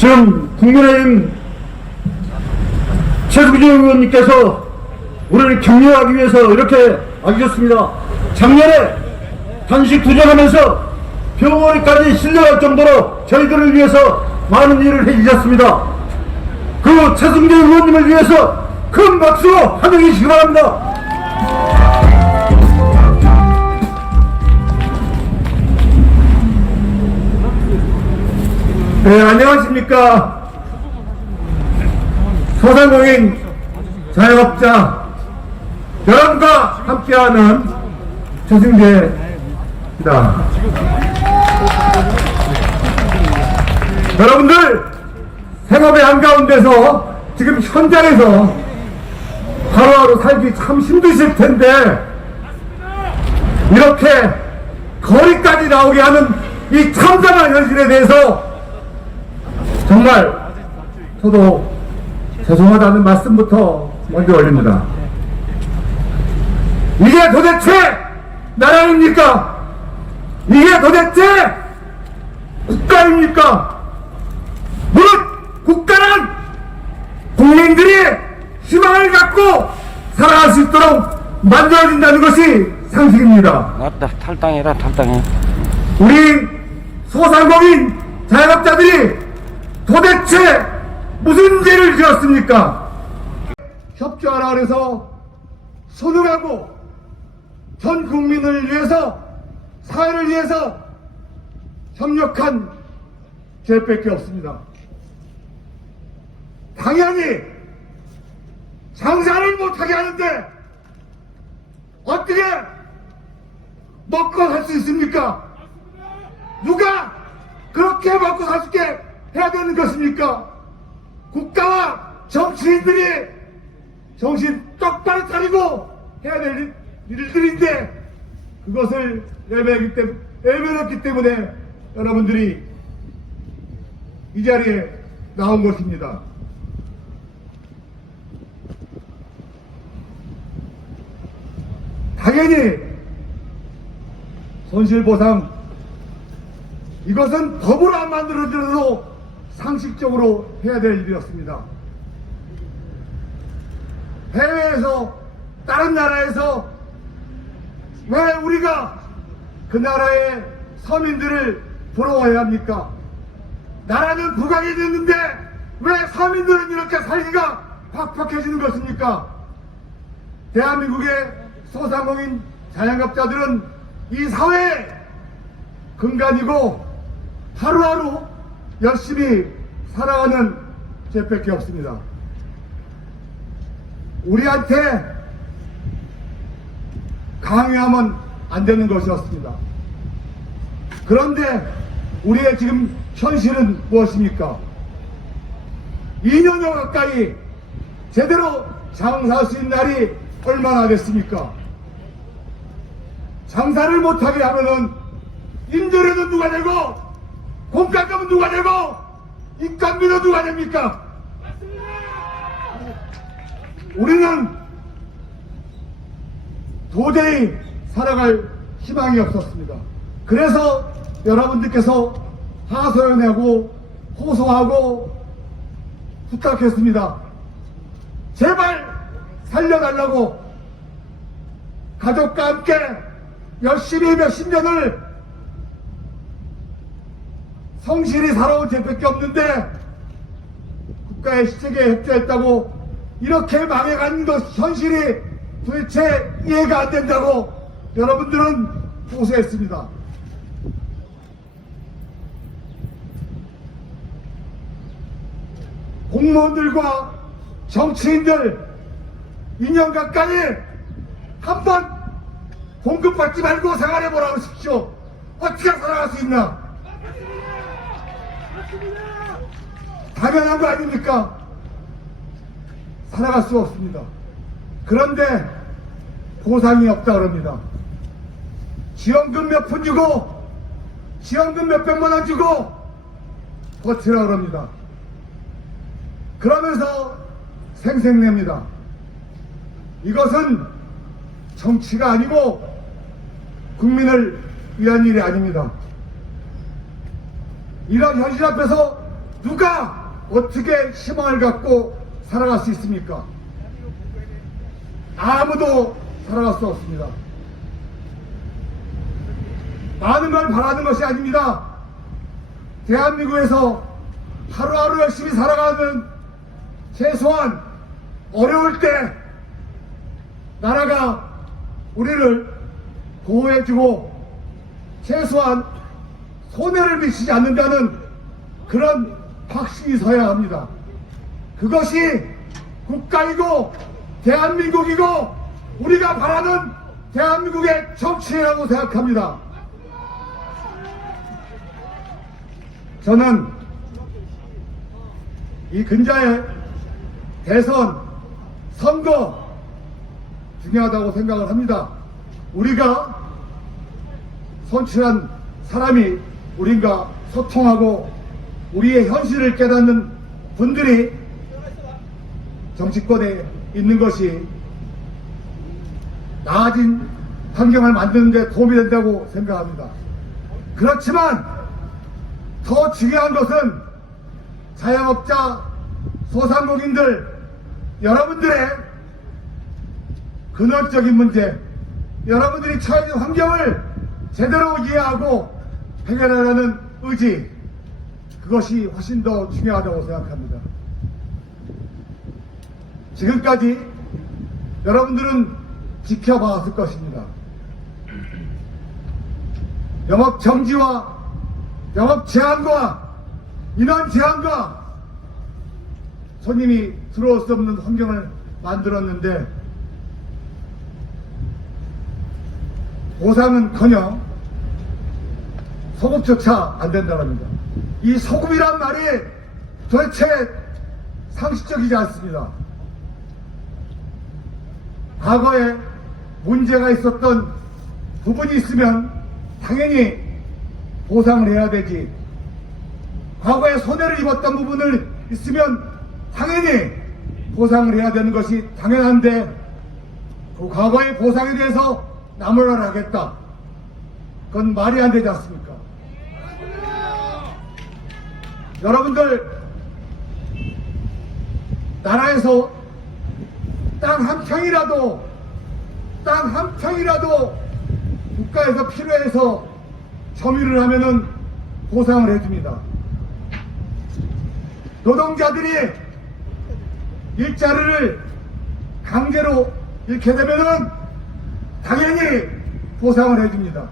지금 국민의힘 최수진 의원님께서 우리를 격려하기 위해서 이렇게 아기셨습니다. 작년에 단식 투쟁하면서 병원에까지 실려갈 정도로 저희들을 위해서 많은 일을 해주셨습니다. 그 최승재 의원님을 위해서 큰 박수로 환영해 주시기 바랍니다. 네, 안녕하십니까. 소상공인 자영업자 여러분과 함께하는 최승재입니다. 여러분들 생업의 한가운데서 지금 현장에서 하루하루 살기 참 힘드실 텐데 이렇게 거리까지 나오게 하는 이 참담한 현실에 대해서 정말 저도 죄송하다는 말씀부터 먼저 올립니다. 이게 도대체 나라입니까? 이게 도대체 국가입니까? 무릇 국가는 국민들이 희망을 갖고 살아갈 수 있도록 만들어진다는 것이 상식입니다. 맞다. 탈당해라, 탈당해. 우리 소상공인 자영업자들이 도대체 무슨 죄를 지었습니까? 협조하라 그래서 소등하고 전 국민을 위해서 사회를 위해서 협력한 죄밖에 없습니다. 당연히 장사를 못하게 하는데 어떻게 먹고 살 수 있습니까? 누가 그렇게 먹고 살 수 있게 해야 되는 것입니까? 국가와 정치인들이 정신 똑바로 차리고 해야 될 일들인데 그것을 내버렸기 때문에 여러분들이 이 자리에 나온 것입니다. 당연히 손실보상 이것은 법으로 안 만들어져도 상식적으로 해야 될 일이었습니다. 해외에서 다른 나라에서 왜 우리가 그 나라의 서민들을 부러워해야 합니까? 나라는 부강이 됐는데 왜 서민들은 이렇게 살기가 팍팍해지는 것입니까? 대한민국의 소상공인 자영업자들은 이 사회의 근간이고 하루하루 열심히 살아가는 죄밖에 없습니다. 우리한테 강요하면 안 되는 것이었습니다. 그런데 우리의 지금 현실은 무엇입니까? 2년여 가까이 제대로 장사할 수 있는 날이 얼마나 됐습니까? 장사를 못하게 하면은 임대료는 누가 내고 공과금은 누가 내고 입감비는 누가 냅니까? 우리는 도저히 살아갈 희망이 없었습니다. 그래서 여러분들께서 하소연하고 호소하고 부탁했습니다. 제발 살려달라고 가족과 함께 열심히 몇십 년을 성실히 살아온 죄밖에 없는데 국가의 시책에 협조했다고 이렇게 망해간 것 현실이 도대체 이해가 안 된다고 여러분들은 호소했습니다. 공무원들과 정치인들 2년 가까이 한 번 봉급받지 말고 생활해보라고 하십시오. 어떻게 살아갈 수 있나? 당연한 거 아닙니까? 살아갈 수가 없습니다. 그런데 보상이 없다 그럽니다. 지원금 몇 푼 주고 지원금 몇 백만 원 주고 버티라 그럽니다. 그러면서 생색냅니다. 이것은 정치가 아니고 국민을 위한 일이 아닙니다. 이런 현실 앞에서 누가 어떻게 희망을 갖고 살아갈 수 있습니까? 아무도 살아갈 수 없습니다. 많은 걸 바라는 것이 아닙니다. 대한민국에서 하루하루 열심히 살아가는, 최소한 어려울 때 나라가 우리를 보호해주고 최소한 손해를 미치지 않는다는 그런 확신이 서야 합니다. 그것이 국가이고 대한민국이고 우리가 바라는 대한민국의 정치라고 생각합니다. 저는 이 근자의 대선, 선거 중요하다고 생각을 합니다. 우리가 선출한 사람이 우리가 소통하고 우리의 현실을 깨닫는 분들이 정치권에 있는 것이 나아진 환경을 만드는 데 도움이 된다고 생각합니다. 그렇지만 더 중요한 것은 자영업자, 소상공인들, 여러분들의 근원적인 문제, 여러분들이 처해 있는 환경을 제대로 이해하고 해결하려는 의지, 그것이 훨씬 더 중요하다고 생각합니다. 지금까지 여러분들은 지켜봤을 것입니다. 영업 정지와 영업 제한과 인원 제한과 손님이 들어올 수 없는 환경을 만들었는데 보상은커녕 소급조차 안 된다고 합니다. 이 소급이란 말이 도대체 상식적이지 않습니다. 과거에 문제가 있었던 부분이 있으면 당연히 보상을 해야 되지. 과거에 손해를 입었던 부분을 있으면 당연히 보상을 해야 되는 것이 당연한데 그 과거의 보상에 대해서 나무랄 하겠다. 그건 말이 안 되지 않습니까? 여러분들 나라에서 땅 한 평이라도 국가에서 필요해서 점유를 하면은 보상을 해줍니다. 노동자들이 일자리를 강제로 잃게 되면은 당연히 보상을 해줍니다.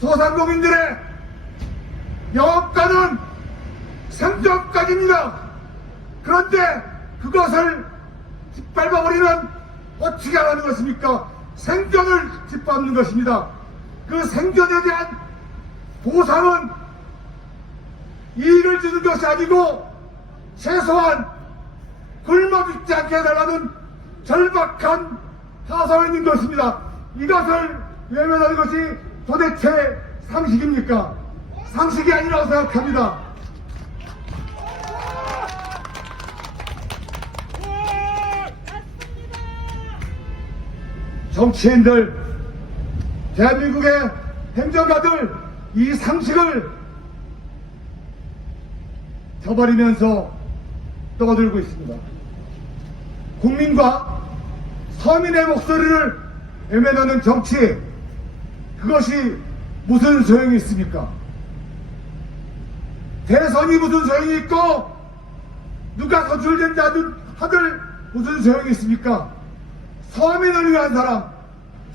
소상공인들의 영업가는 생존까지입니다. 그런데 그것을 짓밟아버리면 어떻게 하라는 것입니까? 생존을 짓밟는 것입니다. 그 생존에 대한 보상은 이익을 주는 것이 아니고 최소한 굶어 죽지 않게 해달라는 절박한 하소에 있는 것입니다. 이것을 외면하는 것이 도대체 상식입니까? 상식이 아니라고 생각합니다. 정치인들, 대한민국의 행정가들 이 상식을 저버리면서 떠들고 있습니다. 국민과 서민의 목소리를 외면하는 정치, 그것이 무슨 소용이 있습니까? 대선이 무슨 소용이 있고 누가 선출된다든 하들 무슨 소용이 있습니까? 서민을 위한 사람,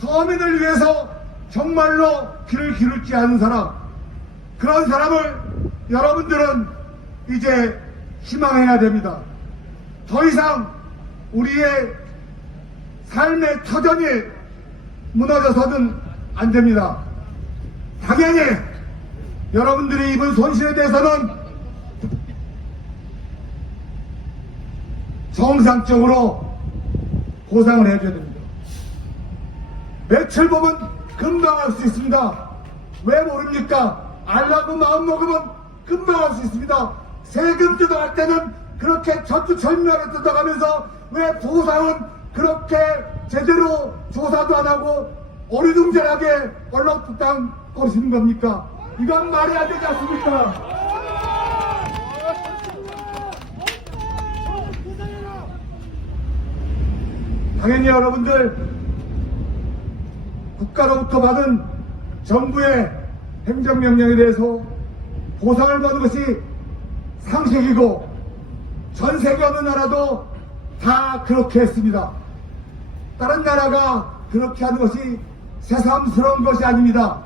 서민을 위해서 정말로 길을 기울지 않은 사람, 그런 사람을 여러분들은 이제 희망해야 됩니다. 더 이상 우리의 삶의 터전이 무너져서는 안 됩니다. 당연히 여러분들이 입은 손실에 대해서는 정상적으로 보상을 해줘야 됩니다. 매출 보면 금방 할 수 있습니다. 왜 모릅니까? 알라고 마음 먹으면 금방 할 수 있습니다. 세금 뜯어갈 때는 그렇게 전투철미하게 뜯어가면서 왜 보상은 그렇게 제대로 조사도 안 하고 어리둥절하게 얼렁뚱땅 거리시는 겁니까? 이건 말이 안 되지 않습니까? 당연히 여러분들 국가로부터 받은 정부의 행정명령에 대해서 보상을 받는 것이 상식이고 전 세계 어느 나라도 다 그렇게 했습니다. 다른 나라가 그렇게 하는 것이 새삼스러운 것이 아닙니다.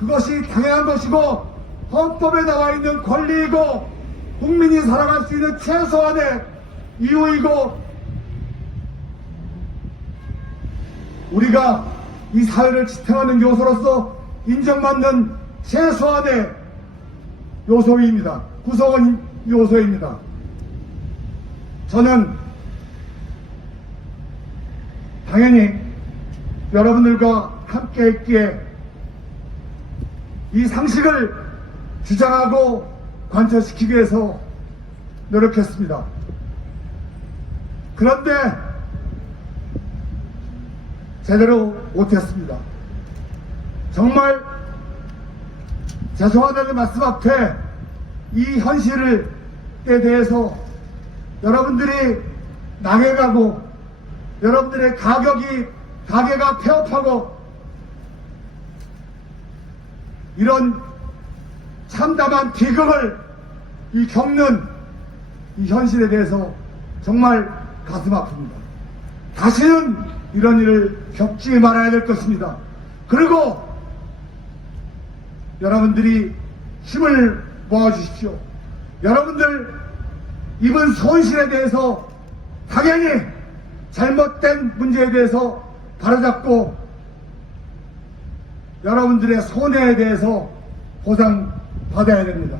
그것이 당연한 것이고 헌법에 나와 있는 권리이고 국민이 살아갈 수 있는 최소한의 이유이고 우리가 이 사회를 지탱하는 요소로서 인정받는 최소한의 요소입니다. 구성원 요소입니다. 저는 당연히 여러분들과 함께 했기에 이 상식을 주장하고 관철시키기 위해서 노력했습니다. 그런데 제대로 못했습니다. 정말 죄송하다는 말씀 앞에 이 현실에 대해서 여러분들이 나해가고 여러분들의 가게가 폐업하고 이런 참담한 비극을 겪는 이 현실에 대해서 정말 가슴 아픕니다. 다시는 이런 일을 겪지 말아야 될 것입니다. 그리고 여러분들이 힘을 모아주십시오. 여러분들 입은 손실에 대해서 당연히 잘못된 문제에 대해서 바로잡고 여러분들의 손해에 대해서 보상받아야 됩니다.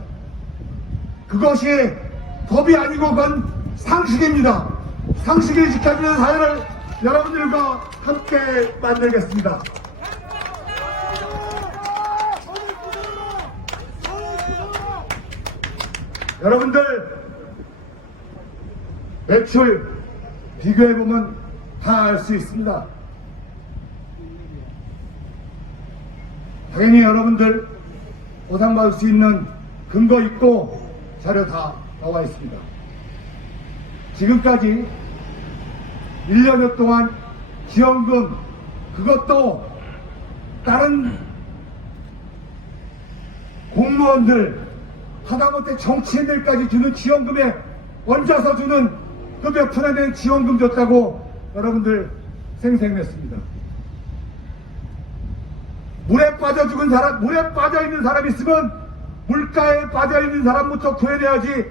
그것이 법이 아니고 그건 상식입니다. 상식이 지켜지는 사회를 여러분들과 함께 만들겠습니다. 여러분들 매출 비교해보면 다 알 수 있습니다. 당연히 여러분들 보상받을 수 있는 근거 있고 자료 다 나와 있습니다. 지금까지 1년여 동안 지원금 그것도 다른 공무원들 하다못해 정치인들까지 주는 지원금에 얹어서 주는 그 몇 푼에 대한 지원금 줬다고 여러분들 생생냈습니다. 물에 빠져 죽은 사람, 물에 빠져 있는 사람 있으면 물가에 빠져 있는 사람부터 구해내야지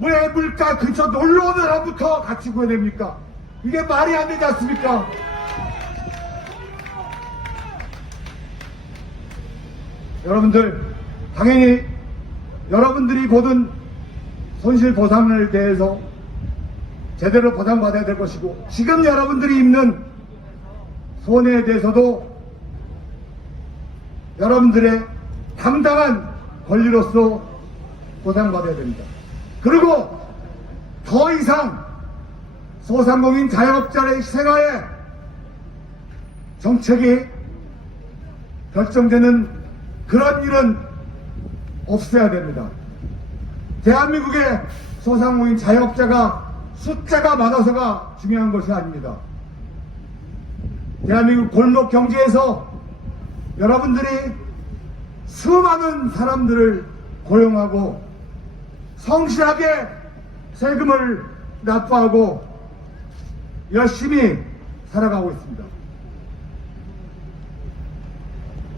왜 물가 근처 놀러 오는 사람부터 같이 구해냅니까? 이게 말이 안 되지 않습니까? 여러분들 당연히 여러분들이 보던 손실보상을 대해서 제대로 보상받아야 될 것이고 지금 여러분들이 입는 손해에 대해서도 여러분들의 당당한 권리로서 보상받아야 됩니다. 그리고 더 이상 소상공인 자영업자의 생활에 정책이 결정되는 그런 일은 없어야 됩니다. 대한민국의 소상공인 자영업자가 숫자가 많아서가 중요한 것이 아닙니다. 대한민국 골목 경제에서 여러분들이 수많은 사람들을 고용하고 성실하게 세금을 납부하고 열심히 살아가고 있습니다.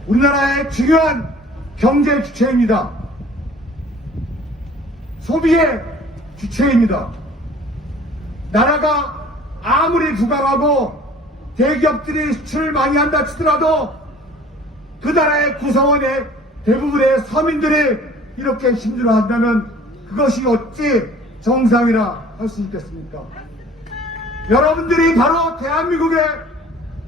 우리나라의 중요한 경제 주체입니다. 소비의 주체입니다. 나라가 아무리 부강하고 대기업들이 수출을 많이 한다 치더라도 그 나라의 구성원의 대부분의 서민들이 이렇게 힘들어한다면 그것이 어찌 정상이라 할 수 있겠습니까? 여러분들이 바로 대한민국의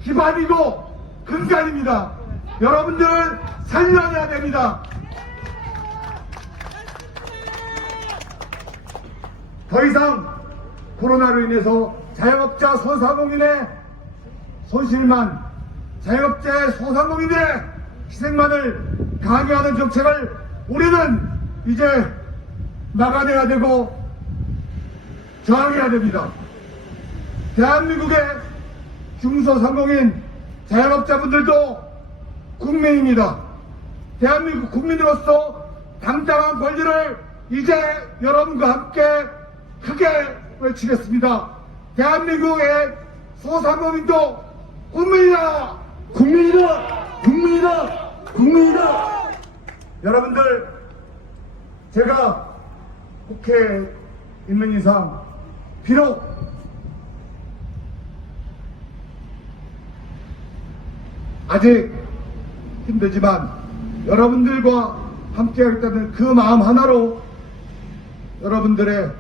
기반이고 근간입니다. 여러분들을 살려내야 됩니다. 더 이상 코로나로 인해서 자영업자 소상공인의 손실만, 자영업자의 소상공인들의 희생만을 강요하는 정책을 우리는 이제 막아내야 되고 저항해야 됩니다. 대한민국의 중소상공인 자영업자분들도 국민입니다. 대한민국 국민으로서 당당한 권리를 이제 여러분과 함께 크게 외치겠습니다. 대한민국의 소상공인도 국민이다! 국민이다! 국민이다! 국민이다! 여러분들, 제가 국회에 있는 이상 비록 아직 힘들지만 여러분들과 함께 하겠다는 그 마음 하나로 여러분들의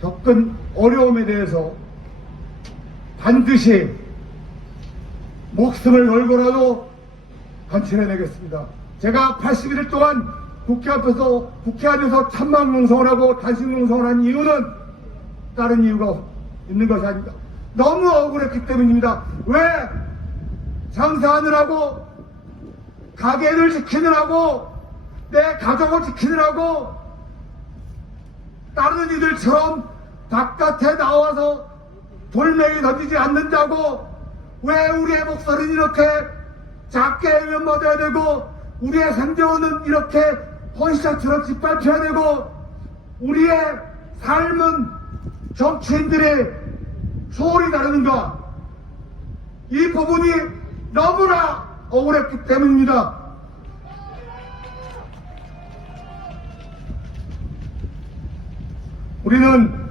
겪은 어려움에 대해서 반드시 목숨을 걸고라도 관철해내겠습니다. 제가 81일 동안 국회 안에서 찬망농성을 하고 단식농성을 한 이유는 다른 이유가 있는 것이 아닙니다. 너무 억울했기 때문입니다. 왜 장사하느라고, 가게를 지키느라고, 내 가족을 지키느라고 다른 이들처럼 바깥에 나와서 돌멩이 던지지 않는다고, 왜 우리의 목소리는 이렇게 작게 외면받아야 되고, 우리의 생존은 이렇게 헌시처럼 짓밟혀야 되고, 우리의 삶은 정치인들의 소홀히 다루는가? 이 부분이 너무나 억울했기 때문입니다. 우리는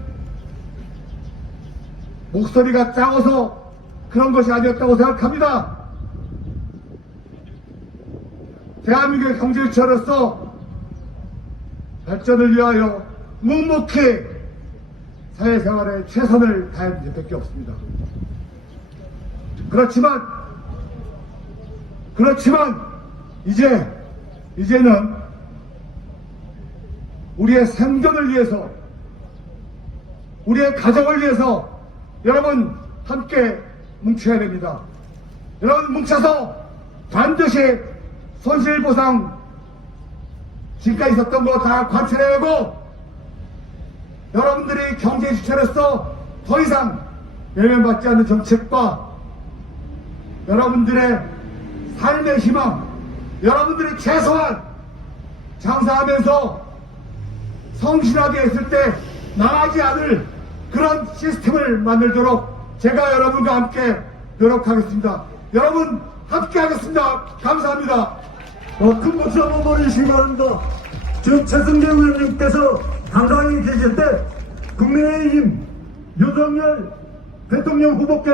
목소리가 작아서 그런 것이 아니었다고 생각합니다. 대한민국의 경제주체로서 발전을 위하여 묵묵히 사회생활에 최선을 다할 수밖에 없습니다. 그렇지만 이제는 우리의 생존을 위해서, 우리의 가정을 위해서 여러분 함께 뭉쳐야 됩니다. 여러분 뭉쳐서 반드시 손실보상 지금까지 있었던 거 다 관철해내고, 여러분들이 경제주체로서 더 이상 외면받지 않는 정책과 여러분들의 삶의 희망, 여러분들이 최소한 장사하면서 성실하게 했을 때 나가지 않을 그런 시스템을 만들도록 제가 여러분과 함께 노력하겠습니다. 여러분 함께 하겠습니다. 감사합니다. 큰 박수 한번 보내주시기 바랍니다. 지금 최승재 의원님께서 당당히 계실 때 국민의힘 윤석열 대통령 후보께